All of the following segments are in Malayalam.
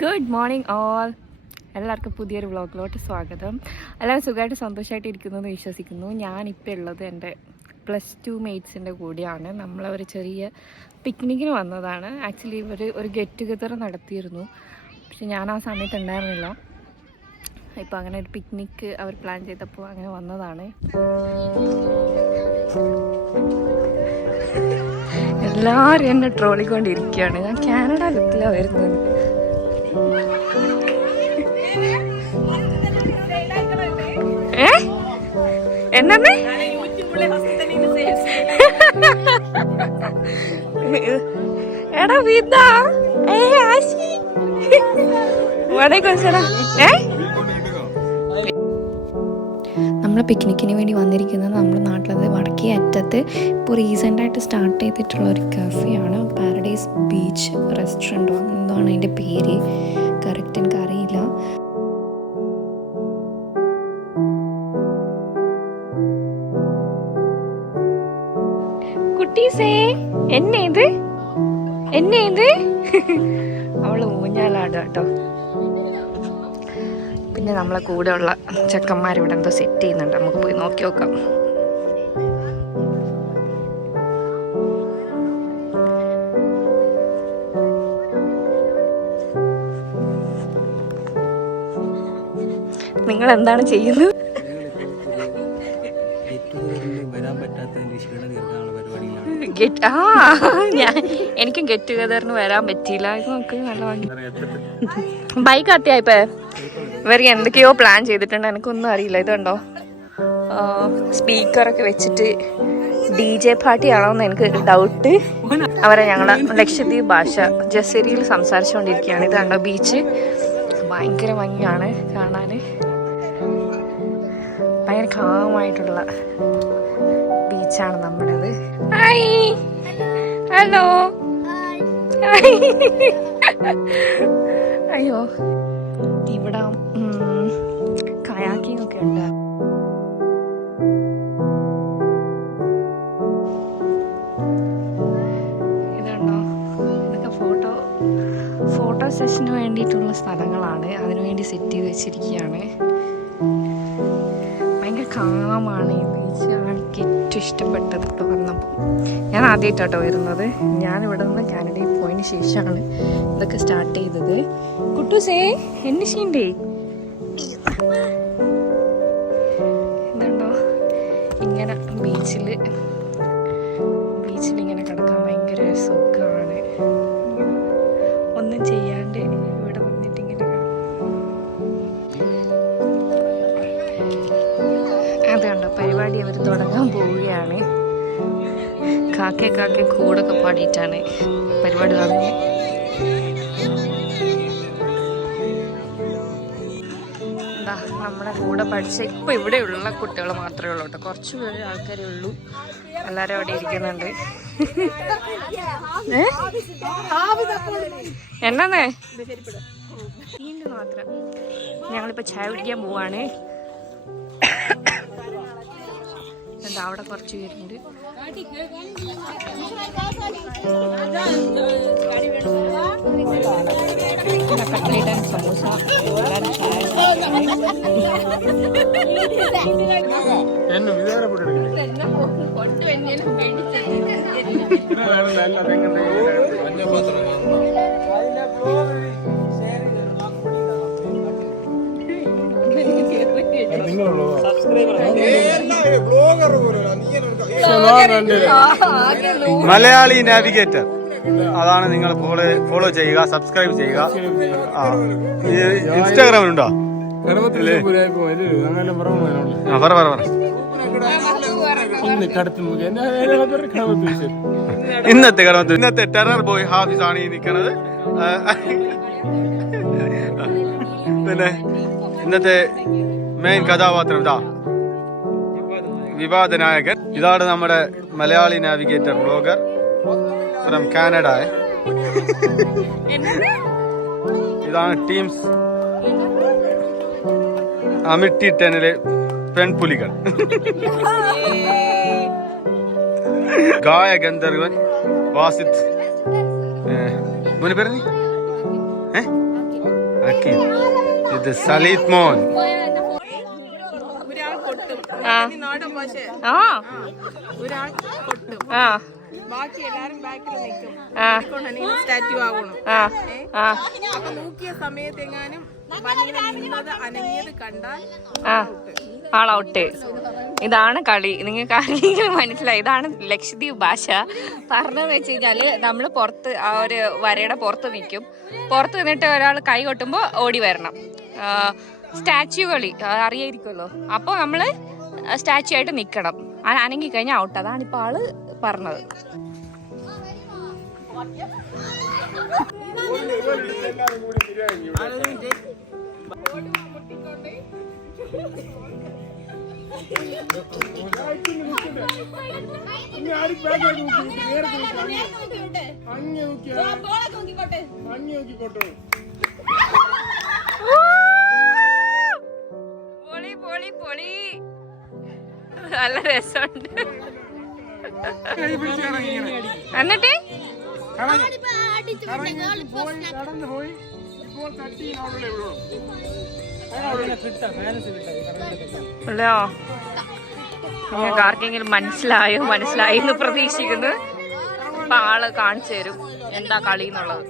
Good morning all. എല്ലാവർക്കും പുതിയൊരു വ്ളോഗിലോട്ട് സ്വാഗതം. എല്ലാവരും സുഖമായിട്ട് സന്തോഷമായിട്ട് ഇരിക്കുന്നു എന്ന് വിശ്വസിക്കുന്നു. ഞാനിപ്പോൾ ഉള്ളത് എൻ്റെ +2 മേറ്റ്സിൻ്റെ കൂടെയാണ്. നമ്മളൊരു ചെറിയ പിക്നിക്കിന് വന്നതാണ്. ആക്ച്വലി ഒരു ഗെറ്റ് ടുഗദർ നടത്തിയിരുന്നു, പക്ഷെ ഞാൻ ആ സമയത്ത് ഉണ്ടായിരുന്നില്ല. ഇപ്പോൾ അങ്ങനെ ഒരു പിക്നിക്ക് അവർ പ്ലാൻ ചെയ്തപ്പോൾ അങ്ങനെ വന്നതാണ്. എല്ലാവരും എന്നെ ട്രോളിക്കൊണ്ടിരിക്കുകയാണ്. ഞാൻ കാനഡ ലുക്കിലാണ് വരുന്നത്. എന്നെ എടാ വീതാ ആശി നമ്മൾ പിക്നിക്കിന് വേണ്ടി വന്നിരിക്കുന്നത് നമ്മുടെ നാട്ടിലത് വടക്കേ അറ്റത്ത് ഇപ്പോൾ റീസെൻ്റായിട്ട് സ്റ്റാർട്ട് ചെയ്തിട്ടുള്ള ഒരു കഫേയാണ്. പാരഡൈസ് ബീച്ച് റെസ്റ്റോറൻറ്റോ അങ്ങനെന്തോആണ് അതിൻ്റെ പേര്, കറക്റ്റ് എനിക്ക് അറിയില്ല. കുട്ടീസേ എന്നെ ഇത് അവള് ഊഞ്ഞാലാടുക കേട്ടോ. പിന്നെ നമ്മളെ കൂടെയുള്ള ചെക്കന്മാരിവിടെ എന്തോ സെറ്റ് ചെയ്യുന്നുണ്ട്, നമുക്ക് പോയി നോക്കി നോക്കാം. നിങ്ങൾ എന്താണ് ചെയ്യുന്നത്? എനിക്കും ഗെറ്റ് ടുഗദറിന് വരാൻ പറ്റിയില്ല. ഇത് നമുക്ക് നല്ല ബൈക്ക് അത്യായിപ്പോ ഇവർക്ക് എന്തൊക്കെയോ പ്ലാൻ ചെയ്തിട്ടുണ്ട്, എനിക്കൊന്നും അറിയില്ല. ഇതുണ്ടോ സ്പീക്കറൊക്കെ വെച്ചിട്ട് DJ പാർട്ടിയാണോ എന്ന് എനിക്ക് ഡൗട്ട്. അവരെ ഞങ്ങളുടെ ലക്ഷദ്വീപ് ഭാഷ ജസീരിയിൽ സംസാരിച്ചുകൊണ്ടിരിക്കുകയാണ്. ഇത് കണ്ടോ ബീച്ച്, ഭയങ്കര ഭംഗിയാണ് കാണാൻ. ഭയങ്കര കാമായിട്ടുള്ള ബീച്ചാണ് നമ്മുടേത്. ഹായ് ഹലോ അയ്യോ, ഇവിടെ കയാക്കിംഗ് ഒക്കെ ഉണ്ട്. ഇതുണ്ടോ, ഇതൊക്കെ ഫോട്ടോ സെഷന് വേണ്ടിയിട്ടുള്ള സ്ഥലങ്ങളാണ്. അതിനുവേണ്ടി സെറ്റ് ചെയ്ത് വെച്ചിരിക്കുകയാണ്. ഭയങ്കര കാമാണ് ഈ ബീച്ച്. എനിക്ക് ഏറ്റവും ഇഷ്ടപ്പെട്ടത് ഇവിടെ വന്നപ്പോൾ. ഞാൻ ആദ്യമായിട്ടാട്ടോ വരുന്നത്. ഞാനിവിടെ നിന്ന് കാനഡയിൽ പോയതിന് ശേഷമാണ് ഇതൊക്കെ സ്റ്റാർട്ട് ചെയ്തത്. കുട്ടൂസേ എന്നെ ചെയ്യണ്ടേ? ഇതുണ്ടോ, ഇങ്ങനെ ബീച്ചിലിങ്ങനെ കിടക്കാൻ ഭയങ്കര സുഖമാണ്. ഒന്നും ചെയ്യാണ്ട് ഇവിടെ വന്നിട്ട് ഇങ്ങനെ അതുകൊണ്ടോ പരിപാടി അവർ തുടങ്ങാൻ പോവുകയാണ്. കാക്കെ കൂടൊക്കെ പാടിയിട്ടാണ് പരിപാടി തുടങ്ങി. എന്താ നമ്മുടെ കൂടെ പഠിച്ച ഇപ്പം ഇവിടെയുള്ള കുട്ടികൾ മാത്രമേ ഉള്ളൂ കേട്ടോ. കുറച്ച് പേര് ആൾക്കാരേ ഉള്ളൂ. എല്ലാവരും അവിടെ ഇരിക്കുന്നുണ്ട്. എന്നാന്നേ വീണ്ടും മാത്രം ഞങ്ങളിപ്പോൾ ചായ കുടിക്കാൻ പോവാണ്. എന്താ അവിടെ കുറച്ച് പേരുണ്ട്. കട്ട്ലേറ്റ് ആൻഡ് സമൂസ, എല്ലാവരും ചായ. മലയാളി നാവിഗേറ്റർ, അതാണ് നിങ്ങൾ ഫോളോ ചെയ്യുക, സബ്സ്ക്രൈബ് ചെയ്യുക. ഇൻസ്റ്റാഗ്രാമിലുണ്ടോ? ഇന്നത്തെ ടെറർ ബോയ് ഹാഫിസ് ആണ് ഈ നിൽക്കുന്നത്. പിന്നെ ഇന്നത്തെ മെയിൻ കഥാപാത്രം ഇതാ വിവാദ നായകൻ. ഇതാണ് നമ്മുടെ Malayali navigator blogger from Canada. ഇതാണ് ടീംസ് അമിട്ടി 10 പെൺപുലികൾ. ഗായ ഗന്ധർവൻ വാസിത്. പേര് റക്കീബ്. ഇത് സലീത് മോൻ. ബാക്കി എല്ലാരും ബാക്കിൽ നിൽക്കും. സ്റ്റാറ്റ്യൂ ആവണം. അപ്പൊ നോക്കിയ സമയത്ത് എങ്ങാനും അനങ്ങിയത് കണ്ടാൽ ആളൗട്ട്. ഇതാണ് കളി. നിങ്ങൾക്ക് ആരെങ്കിലും മനസ്സിലായി? ഇതാണ് ലക്ഷദ്വീപ് ഭാഷ. പറഞ്ഞതെന്ന് വെച്ച് കഴിഞ്ഞാല് നമ്മള് പുറത്ത് ആ ഒരു വരയുടെ പുറത്ത് നിൽക്കും. പുറത്ത് നിന്നിട്ട് ഒരാൾ കൈ കൊട്ടുമ്പോ ഓടി വരണം. സ്റ്റാച്യു കളി അറിയായിരിക്കുമല്ലോ. അപ്പോൾ നമ്മള് സ്റ്റാച്യു ആയിട്ട് നിക്കണം. അനങ്ങി കഴിഞ്ഞാൽ ഔട്ട്. അതാണ് ഇപ്പൊ ആള് പറഞ്ഞത്. പൊളി പൊളി പൊളി. നല്ല രസമുണ്ട്. എന്നിട്ട് നിങ്ങൾക്ക് ആർക്കെങ്കിലും മനസ്സിലായി എന്ന് പ്രതീക്ഷിക്കുന്നു. അപ്പൊ ആള് കാണിച്ചു തരും എന്താ കളി എന്നുള്ളത്.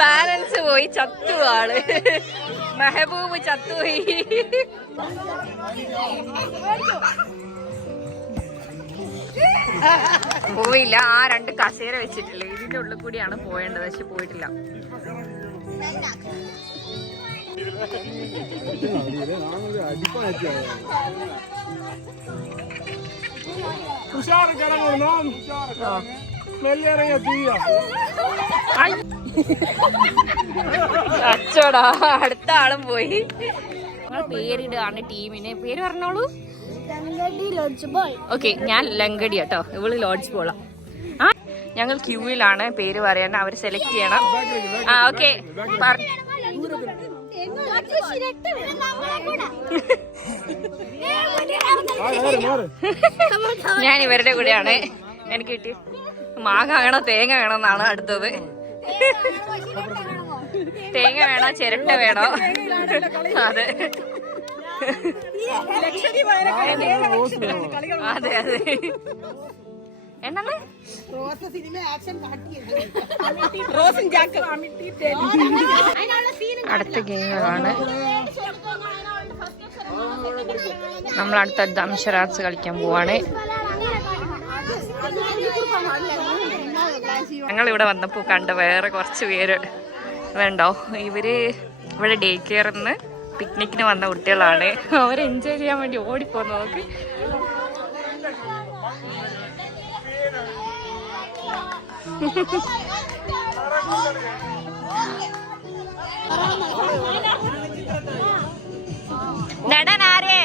ബാലൻസ് പോയി ചത്തു ആള്. മെഹബൂബ് ചത്തുപോയി. പോയില്ല. ആ 2 കസേര വെച്ചിട്ടില്ല. ഇതിന്റെ ഉള്ളിൽ കൂടിയാണ് പോയേണ്ടത്. പക്ഷെ പോയിട്ടില്ല. അച്ചോടാ, അടുത്ത ആളും പോയി. പേരിടാണ് ടീമിന്. പേര് പറഞ്ഞോളൂ. ഓക്കെ, ഞാൻ ലങ്കടി കേട്ടോ. ഇവള് ലോഡ്ജ് ബോളാ. ഞങ്ങൾ ക്യൂവിലാണ്. പേര് പറയാൻ അവർ സെലക്ട് ചെയ്യണം. ഓക്കെ. ഞാൻ ഇവരുടെ കൂടെയാണ്. എനിക്ക് കിട്ടി. മാങ്ങ വേണോ തേങ്ങ വേണോ എന്നാണ് അടുത്തത്. തേങ്ങ വേണോ ചിരട്ട വേണോ? അതെ അതെ അതെ. എന്താണ് അടുത്ത ഗെയിമുകളാണ്. നമ്മൾ അടുത്ത ദംഷറാസ് കളിക്കാൻ പോവാണ്. ഞങ്ങൾ ഇവിടെ വന്നപ്പോൾ കണ്ട വേറെ കുറച്ച് പേര് വേണ്ടോ. ഇവര് ഇവിടെ ഡേ കെയറിന്ന് പിക്നിക്കിന് വന്ന കുട്ടികളാണ്. അവർ എൻജോയ് ചെയ്യാൻ വേണ്ടി ഓടിപ്പോന്നു. നോക്ക്, നടനാരേ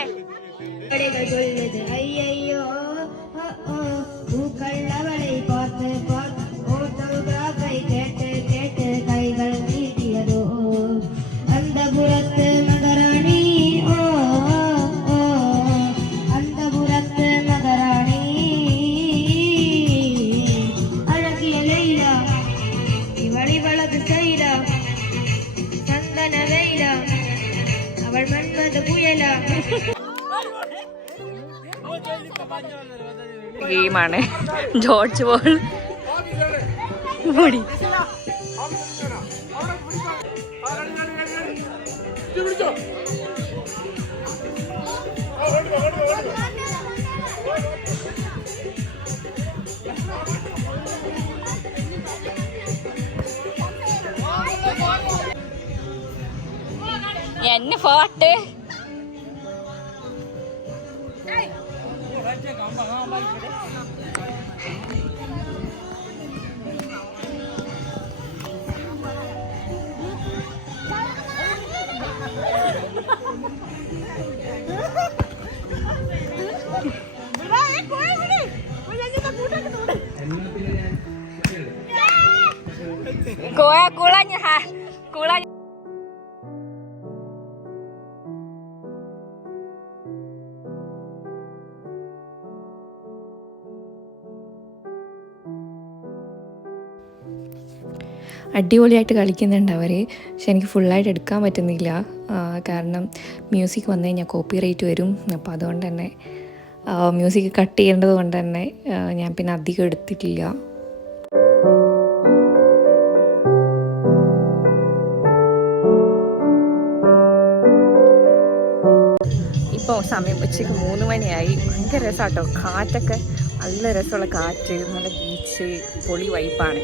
അയ്യോ പൂക്കളവളെ പാർത്ത് ഫോട്ടോഗ്രാഫൈ കേട്ട് കേട്ട് കൈകൾ നീട്ടിയതോ അന്തപുരത്ത് മകറാണി. ഓ അന്തപുരത്ത് മകറാണി അഴകിയ ലൈല ഇവളിവളത് സൈല ചന്ദന വെയില അവൾ മന്മത പുയല. ഗെയിമാണ് ജോർജ് ബോൾ. മുടി എന്നെ ഫോട്ട് Kulanya ha. Kulanya. അടിപൊളിയായിട്ട് കളിക്കുന്നുണ്ട് അവർ. പക്ഷെ എനിക്ക് ഫുള്ളായിട്ട് എടുക്കാൻ പറ്റുന്നില്ല, കാരണം മ്യൂസിക് വന്നു കഴിഞ്ഞാൽ കോപ്പി റേറ്റ് വരും. അപ്പോൾ അതുകൊണ്ട് തന്നെ മ്യൂസിക് കട്ട് ചെയ്യേണ്ടത് കൊണ്ട് തന്നെ ഞാൻ പിന്നെ അധികം എടുത്തിട്ടില്ല. ഇപ്പോൾ സമയം ഉച്ചയ്ക്ക് 3 മണിയായി. ഭയങ്കര രസമാട്ടോ, കാറ്റൊക്കെ നല്ല രസമുള്ള കാറ്റ്, നല്ല ബീച്ച്, പൊളി വൈപ്പാണ്.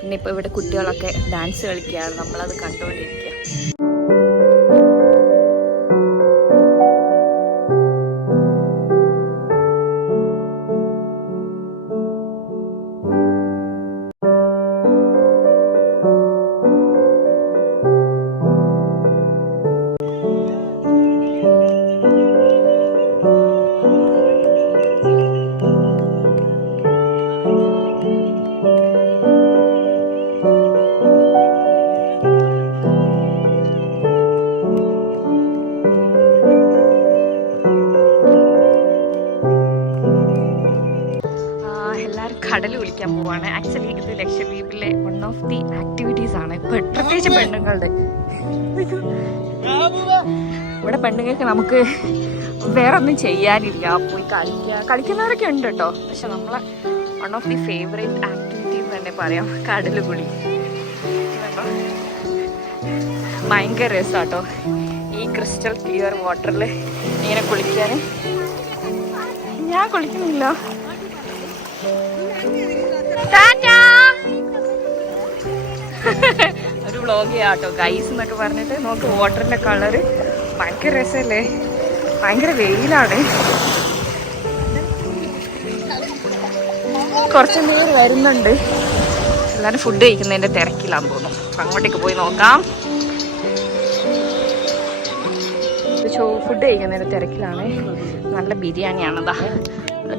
പിന്നെ ഇപ്പോൾ ഇവിടെ കുട്ടികളൊക്കെ ഡാൻസ് കളിക്കുകയാണ്, നമ്മളത് കണ്ടുകൊണ്ടിരിക്കുക. കടൽ കുളിക്കാൻ പോവാണ്. ആക്ച്വലി ഇത് ലക്ഷദ്വീപിലെ വൺ ഓഫ് ദി ആക്ടിവിറ്റീസ് ആണ്, പ്രത്യേകിച്ച് പെണ്ണുങ്ങളുടെ. ഇവിടെ പെണ്ണുങ്ങൾക്ക് നമുക്ക് വേറെ ഒന്നും ചെയ്യാനില്ല, പോയി കളിക്കുന്നവരൊക്കെ ഉണ്ട് കേട്ടോ. പക്ഷെ നമ്മളെ one of the favourite activities തന്നെ പറയാം കടൽ കുളി. ഭയങ്കര രസമാട്ടോ ഈ ക്രിസ്റ്റൽ ക്ലിയർ വാട്ടറിൽ ഇങ്ങനെ കുളിക്കാൻ. ഞാൻ കുളിക്കുന്നില്ല. ഒരു വ്ളോഗ് ചെയ്യാട്ടോ ഗൈസ് എന്നൊക്കെ പറഞ്ഞിട്ട്. നോക്ക് വാട്ടറിന്റെ കളറ് ഭയങ്കര രസമല്ലേ, ഭയങ്കര വെയിലാണ്. കുറച്ച് നേരം വരുന്നുണ്ട്. എല്ലാവരും ഫുഡ് കഴിക്കുന്നതിന്റെ തിരക്കിലാന്ന് തോന്നുന്നു. അപ്പം അങ്ങോട്ടേക്ക് പോയി നോക്കാം. ഫുഡ് കഴിക്കുന്നതിന്റെ തിരക്കിലാണ്. നല്ല ബിരിയാണിയാണതാ,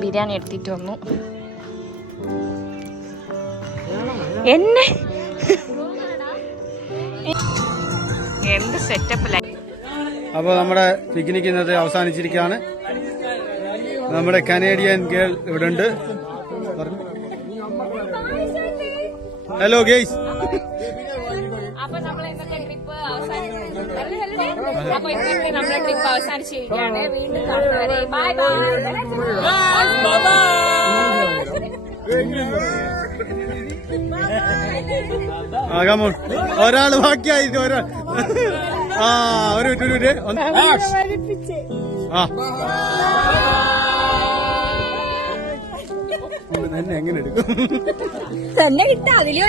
ബിരിയാണി എടുത്തിട്ട് വന്നു. എന്നെ എന്ത് സെറ്റപ്പിലായി. അപ്പോൾ നമ്മുടെ പിക്നിക് ഇന്നത്തെ അവസാനിച്ചിരിക്കുകയാണ്. നമ്മുടെ കനേഡിയൻ ഗേൾ ഇവിടെ ഉണ്ട്. Hello guys. അപ്പൊ നമ്മളെ ഇന്നത്തെ ട്രിപ്പ് അവസാനിച്ചിരിക്കുകയാണ്. വീണ്ടും കാണുന്നവരെ ബൈ ബൈ. ഒരാള് ബാക്കിയായിട്ട് ഒരാൾ ഒരു എങ്ങനെ എടുക്കും തന്നെ കിട്ടാ അതില്